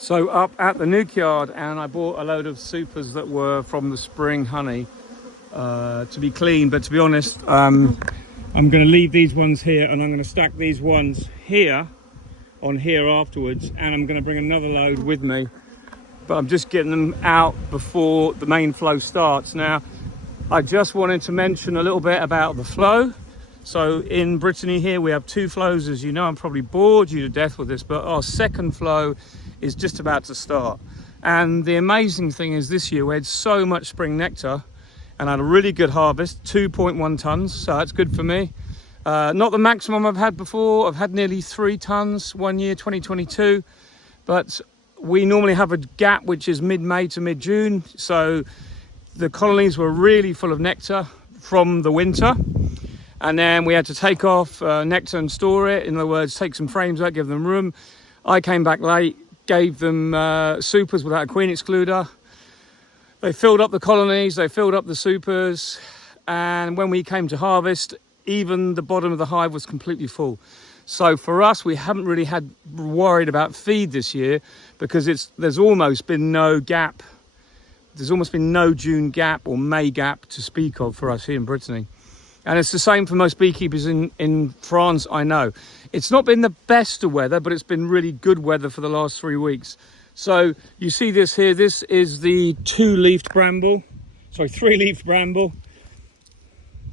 So up at the nuke yard, and I bought a load of supers that were from the spring honey to be cleaned. But to be honest, I'm going to leave these ones here, and I'm going to stack these ones here on here afterwards, and I'm going to bring another load with me. But I'm just getting them out before the main flow starts. Now, I just wanted to mention a little bit about the flow. So in Brittany here, we have 2 flows. As you know, I'm probably bored you to death with this, but our second flow is just about to start. And the amazing thing is this year we had so much spring nectar and had a really good harvest, 2.1 tons. So that's good for me. Not the maximum I've had before. I've had nearly 3 tons one year, 2022. But we normally have a gap which is mid-May to mid-June. So the colonies were really full of nectar from the winter. And then we had to take off nectar and store it. In other words, take some frames out, give them room. I came back late, gave them supers without a queen excluder. They filled up the colonies, they filled up the supers. And when we came to harvest, even the bottom of the hive was completely full. So for us, we haven't really had worried about feed this year because there's almost been no gap. There's almost been no June gap or May gap to speak of for us here in Brittany. And it's the same for most beekeepers in France, I know. It's not been the best of weather, but it's been really good weather for the last 3 weeks. So you see this here, this is the 2-leafed bramble. Sorry, 3-leafed bramble.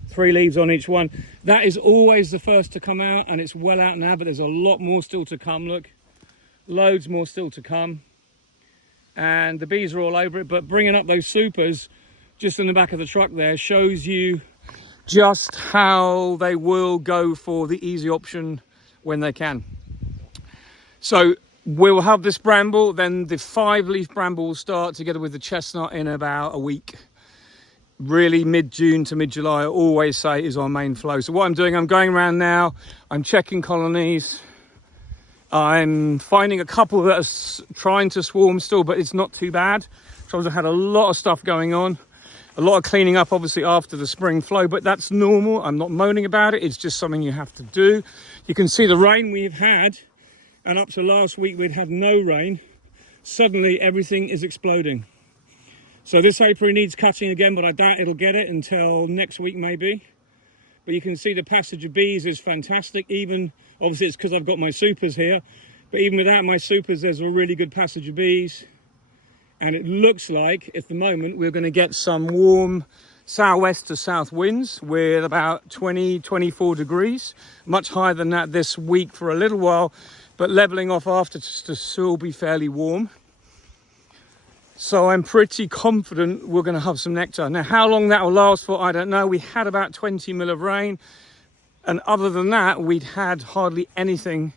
3 leaves on each one. That is always the first to come out, and it's well out now, but there's a lot more still to come, look. Loads more still to come. And the bees are all over it, but bringing up those supers just in the back of the truck there shows you just how they will go for the easy option when they can. So we'll have this bramble, then the 5-leaf bramble will start together with the chestnut in about a week. Really mid-June to mid-July, I always say, is our main flow. So what I'm doing, I'm going around now, I'm checking colonies. I'm finding a couple that are trying to swarm still, but it's not too bad. So I've had a lot of stuff going on. A lot of cleaning up, obviously, after the spring flow, but that's normal. I'm not moaning about it. It's just something you have to do. You can see the rain we've had, and up to last week, we'd had no rain. Suddenly, everything is exploding. So this apiary needs cutting again, but I doubt it'll get it until next week, maybe. But you can see the passage of bees is fantastic. Even, obviously, it's because I've got my supers here, but even without my supers, there's a really good passage of bees. And it looks like, at the moment, we're going to get some warm southwest to south winds with about 20, 24 degrees. Much higher than that this week for a little while, but leveling off after to still be fairly warm. So I'm pretty confident we're going to have some nectar. Now, how long that will last for, I don't know. We had about 20 mil of rain. And other than that, we'd had hardly anything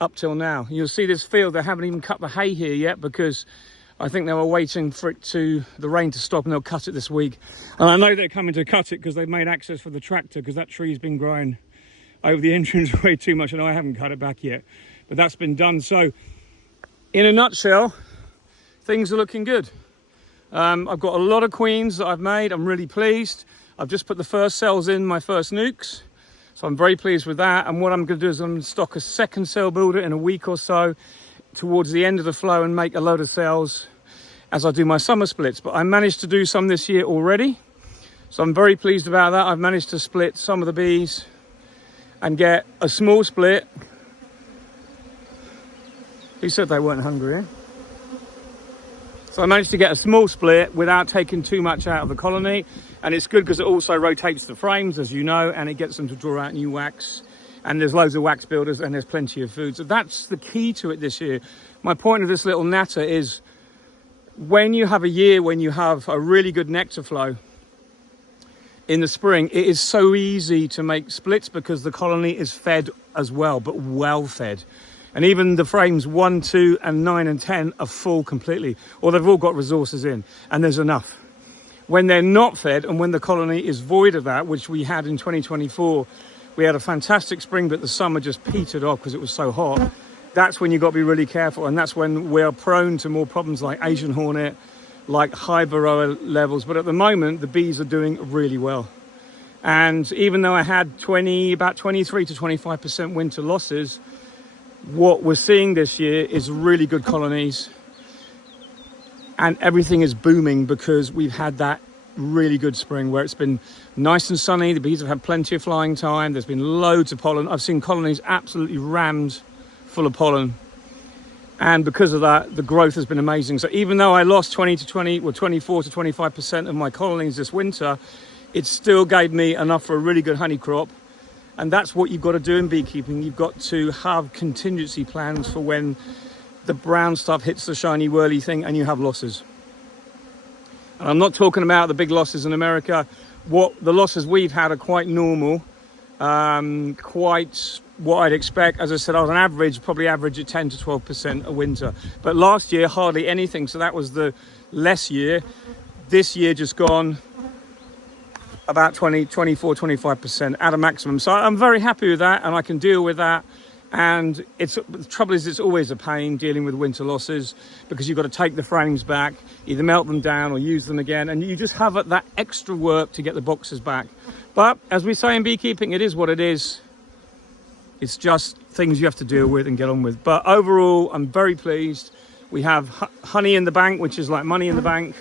up till now. You'll see this field, they haven't even cut the hay here yet because I think they were waiting for the rain to stop, and they'll cut it this week. And I know they're coming to cut it because they've made access for the tractor, because that tree's been growing over the entrance way too much, and I haven't cut it back yet. But that's been done. So in a nutshell, things are looking good. I've got a lot of queens that I've made. I'm really pleased. I've just put the first cells in my first nucs. So I'm very pleased with that. And what I'm going to do is I'm going to stock a second cell builder in a week or so towards the end of the flow and make a load of cells as I do my summer splits. But I managed to do some this year already, so I'm very pleased about that. I've managed to split some of the bees and get a small split. Who said they weren't hungry, eh? So I managed to get a small split without taking too much out of the colony, and it's good because it also rotates the frames, as you know, and it gets them to draw out new wax. And there's loads of wax builders, and there's plenty of food. So that's the key to it this year. My point of this little natter is, when you have a year when you have a really good nectar flow in the spring, it is so easy to make splits because the colony is fed as well, but well fed. And even the frames 1, 2, and 9 and 10 are full completely, or they've all got resources in, and there's enough. When they're not fed, and when the colony is void of that, which we had in 2024, we had a fantastic spring, but the summer just petered off because it was so hot. That's when you've got to be really careful, and that's when we're prone to more problems like Asian hornet, like high varroa levels. But at the moment, the bees are doing really well. And even though I had about 23 to 25% winter losses, what we're seeing this year is really good colonies, and everything is booming because we've had that really good spring where it's been nice and sunny. The bees have had plenty of flying time. There's been loads of pollen. I've seen colonies absolutely rammed full of pollen, and because of that, the growth has been amazing. So even though I lost 24 to 25% of my colonies this winter, it still gave me enough for a really good honey crop. And that's what you've got to do in beekeeping. You've got to have contingency plans for when the brown stuff hits the shiny whirly thing and you have losses. And I'm not talking about the big losses in America. The losses we've had are quite normal, quite what I'd expect. As I said, I was on average, probably average at 10 to 12% a winter. But last year, hardly anything. So that was the less year. This year just gone about 24, 25% at a maximum. So I'm very happy with that, and I can deal with that. And the trouble is, it's always a pain dealing with winter losses because you've got to take the frames back, either melt them down or use them again. And you just have that extra work to get the boxes back. But as we say in beekeeping, it is what it is. It's just things you have to deal with and get on with. But overall, I'm very pleased. We have honey in the bank, which is like money in the bank.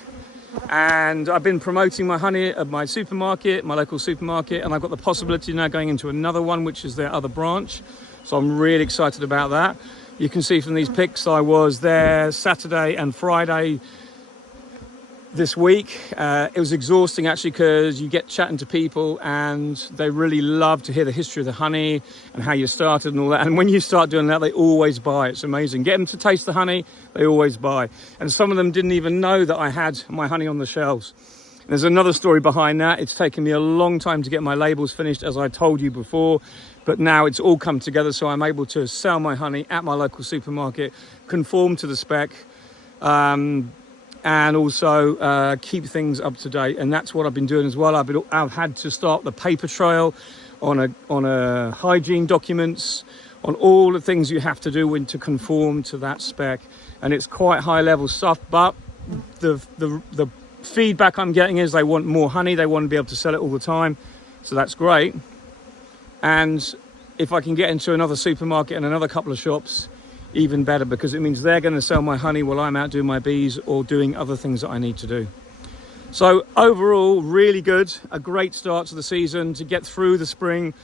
And I've been promoting my honey at my supermarket, my local supermarket. And I've got the possibility now going into another one, which is their other branch. So I'm really excited about that. You can see from these pics, I was there Saturday and Friday this week. It was exhausting actually because you get chatting to people and they really love to hear the history of the honey and how you started and all that. And when you start doing that, they always buy. It's amazing. Get them to taste the honey, they always buy. And some of them didn't even know that I had my honey on the shelves. There's another story behind that. It's taken me a long time to get my labels finished, as I told you before, but now it's all come together, so I'm able to sell my honey at my local supermarket, conform to the spec, and also keep things up to date. And that's what I've been doing as well. I've had to start the paper trail on a hygiene documents, on all the things you have to do to conform to that spec. And it's quite high level stuff, but the feedback I'm getting is they want more honey. They want to be able to sell it all the time. So that's great. And if I can get into another supermarket and another couple of shops, even better, because it means they're going to sell my honey while I'm out doing my bees or doing other things that I need to do. So overall, really good. A great start to the season to get through the spring.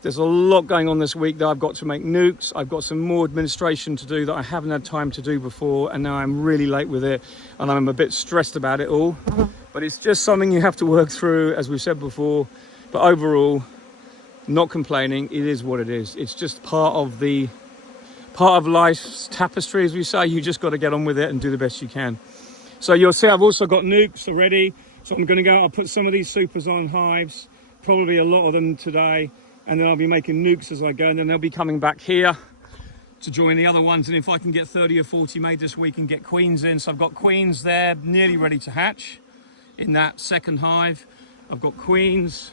There's a lot going on this week that I've got to make nucs. I've got some more administration to do that I haven't had time to do before, and now I'm really late with it and I'm a bit stressed about it all. But it's just something you have to work through, as we've said before. But overall, not complaining. It is what it is. It's just part of life's tapestry, as we say. You just got to get on with it and do the best you can. So you'll see I've also got nucs already. So I'm going to go, I'll put some of these supers on hives, probably a lot of them today. And then I'll be making nucs as I go, and then they'll be coming back here to join the other ones. And if I can get 30 or 40 made this week and get queens in. So I've got queens there nearly ready to hatch in that second hive. I've got queens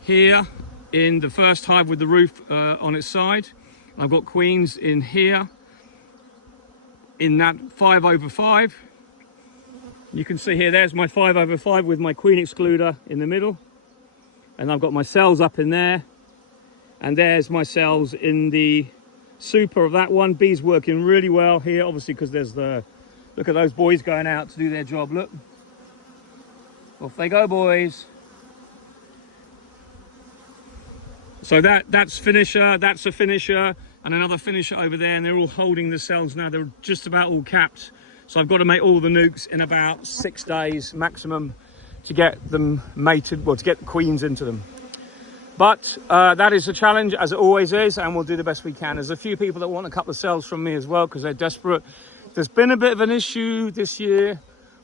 here in the first hive with the roof on its side. I've got queens in here in that 5/5. You can see here, there's my 5/5 with my queen excluder in the middle. And I've got my cells up in there. And there's my cells in the super of that one. Bees working really well here, obviously, because there's look at those boys going out to do their job. Look. Off they go, boys. So that's finisher, that's a finisher, and another finisher over there, and they're all holding the cells now. They're just about all capped. So I've got to make all the nucs in about 6 days maximum to get them mated, well, to get the queens into them. But that is a challenge, as it always is, and we'll do the best we can. There's a few people that want a couple of cells from me as well because they're desperate. There's been a bit of an issue this year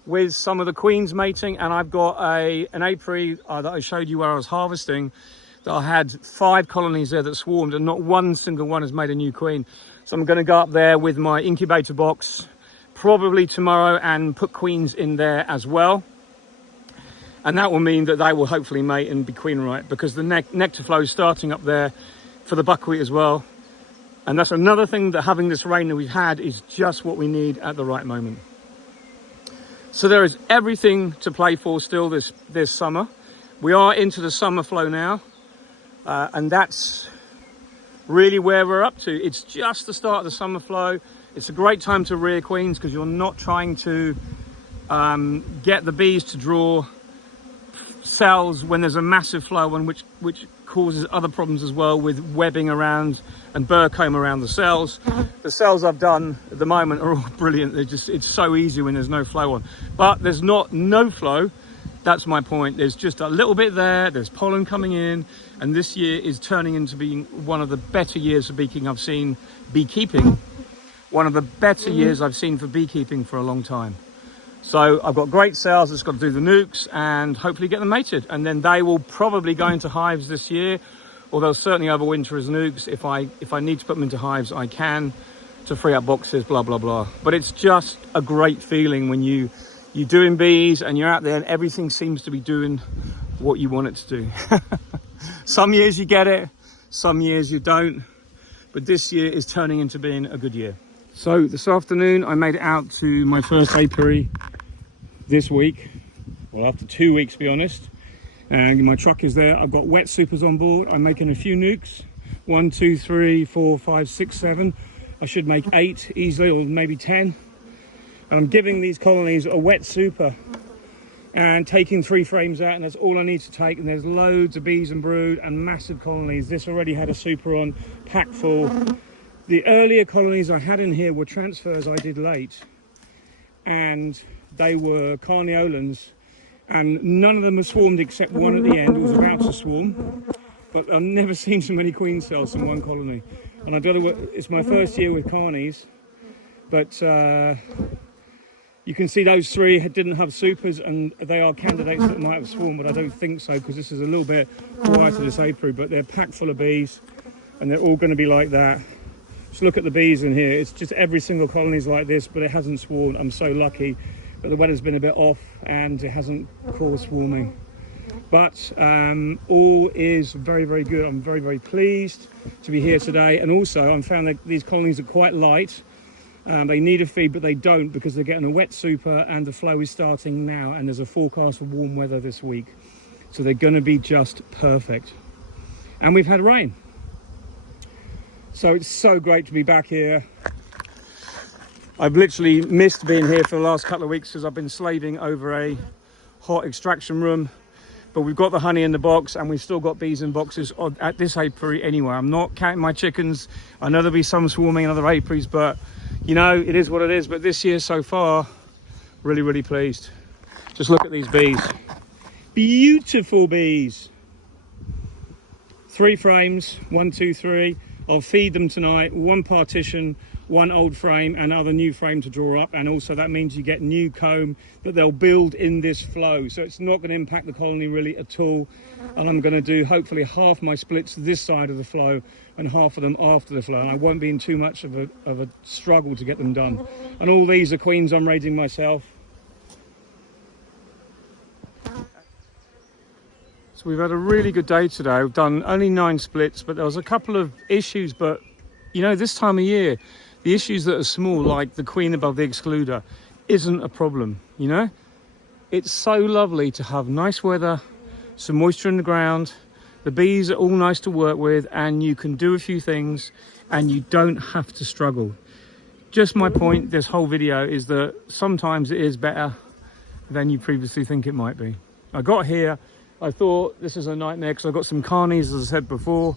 with some of the queens mating, and I've got an apiary that I showed you where I was harvesting, that I had 5 colonies there that swarmed, and not one single one has made a new queen. So I'm going to go up there with my incubator box probably tomorrow and put queens in there as well. And that will mean that they will hopefully mate and be queen right, because the nectar flow is starting up there for the buckwheat as well. And that's another thing, that having this rain that we've had is just what we need at the right moment. So there is everything to play for still this summer. We are into the summer flow now. And that's really where we're up to. It's just the start of the summer flow. It's a great time to rear queens because you're not trying to get the bees to draw cells when there's a massive flow on, which causes other problems as well, with webbing around and burr comb around the cells. The cells I've done at the moment are all brilliant. It's so easy when there's no flow on, but there's no flow. That's my point. There's just a little bit there. There's pollen coming in, and this year is turning into being one of the better years for beekeeping I've seen. Beekeeping, one of the better years I've seen for beekeeping for a long time. So I've got great cells. Just got to do the nucs and hopefully get them mated, and then they will probably go into hives this year, or they'll certainly overwinter as nucs. If I need to put them into hives, I can, to free up boxes, blah blah blah. But it's just a great feeling when you're doing bees and you're out there and everything seems to be doing what you want it to do. Some years you get it, some years you don't, but this year is turning into being a good year. So this afternoon I made it out to my first apiary this week, well, after 2 weeks to be honest, and my truck is there. I've got wet supers on board. I'm making a few nucs, 1 2 3 4 5 6 7. I should make 8 easily, or maybe 10. And I'm giving these colonies a wet super and taking 3 frames out, and that's all I need to take. And there's loads of bees and brood and massive colonies. This already had a super on, packed full. The earlier colonies I had in here were transfers I did late, and they were carniolans, and none of them have swarmed except one at the end who was about to swarm. But I've never seen so many queen cells in one colony. And I don't know, it's my first year with carnies, but you can see those 3 didn't have supers, and they are candidates that might have swarmed, but I don't think so because this is a little bit quieter, this apiary, but they're packed full of bees and they're all going to be like that. Just look at the bees in here. It's just every single colony is like this, but it hasn't swarmed. I'm so lucky, but the weather's been a bit off and it hasn't caused swarming. But all is very, very good. I'm very, very pleased to be here today. And also I found that these colonies are quite light. They need a feed, but they don't, because they're getting a wet super and the flow is starting now, and there's a forecast for warm weather this week. So they're going to be just perfect. And we've had rain. So it's so great to be back here. I've literally missed being here for the last couple of weeks because I've been slaving over a hot extraction room. But we've got the honey in the box, and we've still got bees in boxes at this apiary anyway. I'm not counting my chickens. I know there'll be some swarming in other apiaries, but you know, it is what it is. But this year so far, really, really pleased. Just look at these bees. Beautiful bees. 3 frames, 1 2 3. I'll feed them tonight. 1 partition, 1 old frame, and another new frame to draw up. And also that means you get new comb that they'll build in this flow. So it's not going to impact the colony really at all. And I'm going to do hopefully half my splits this side of the flow and half of them after the flow. And I won't be in too much of a struggle to get them done. And all these are queens I'm raising myself. So we've had a really good day today. We've done only 9 splits, but there was a couple of issues. But you know, this time of year, the issues that are small, like the queen above the excluder, isn't a problem. You know, it's so lovely to have nice weather, some moisture in the ground. The bees are all nice to work with, and you can do a few things and you don't have to struggle. Just my point, this whole video is that sometimes it is better than you previously think it might be. I got here, I thought this is a nightmare because I got some carnies, as I said before,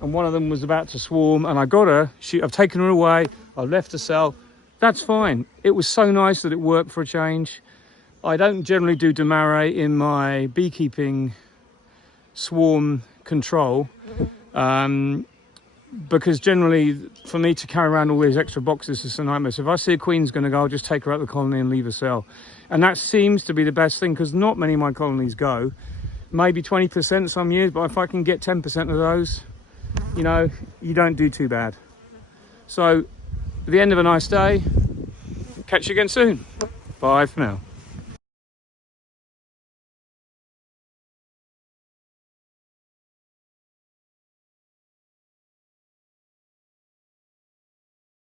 and one of them was about to swarm, and I got her. I've taken her away. I left the cell. That's fine. It was so nice that it worked for a change. I don't generally do demarre in my beekeeping swarm control, because generally for me to carry around all these extra boxes is a nightmare. So if I see a queen's going to go, I'll just take her out of the colony and leave a cell. And that seems to be the best thing, because not many of my colonies go. Maybe 20% some years, but if I can get 10% of those, you know, you don't do too bad. So at the end of a nice day, catch you again soon. Bye for now.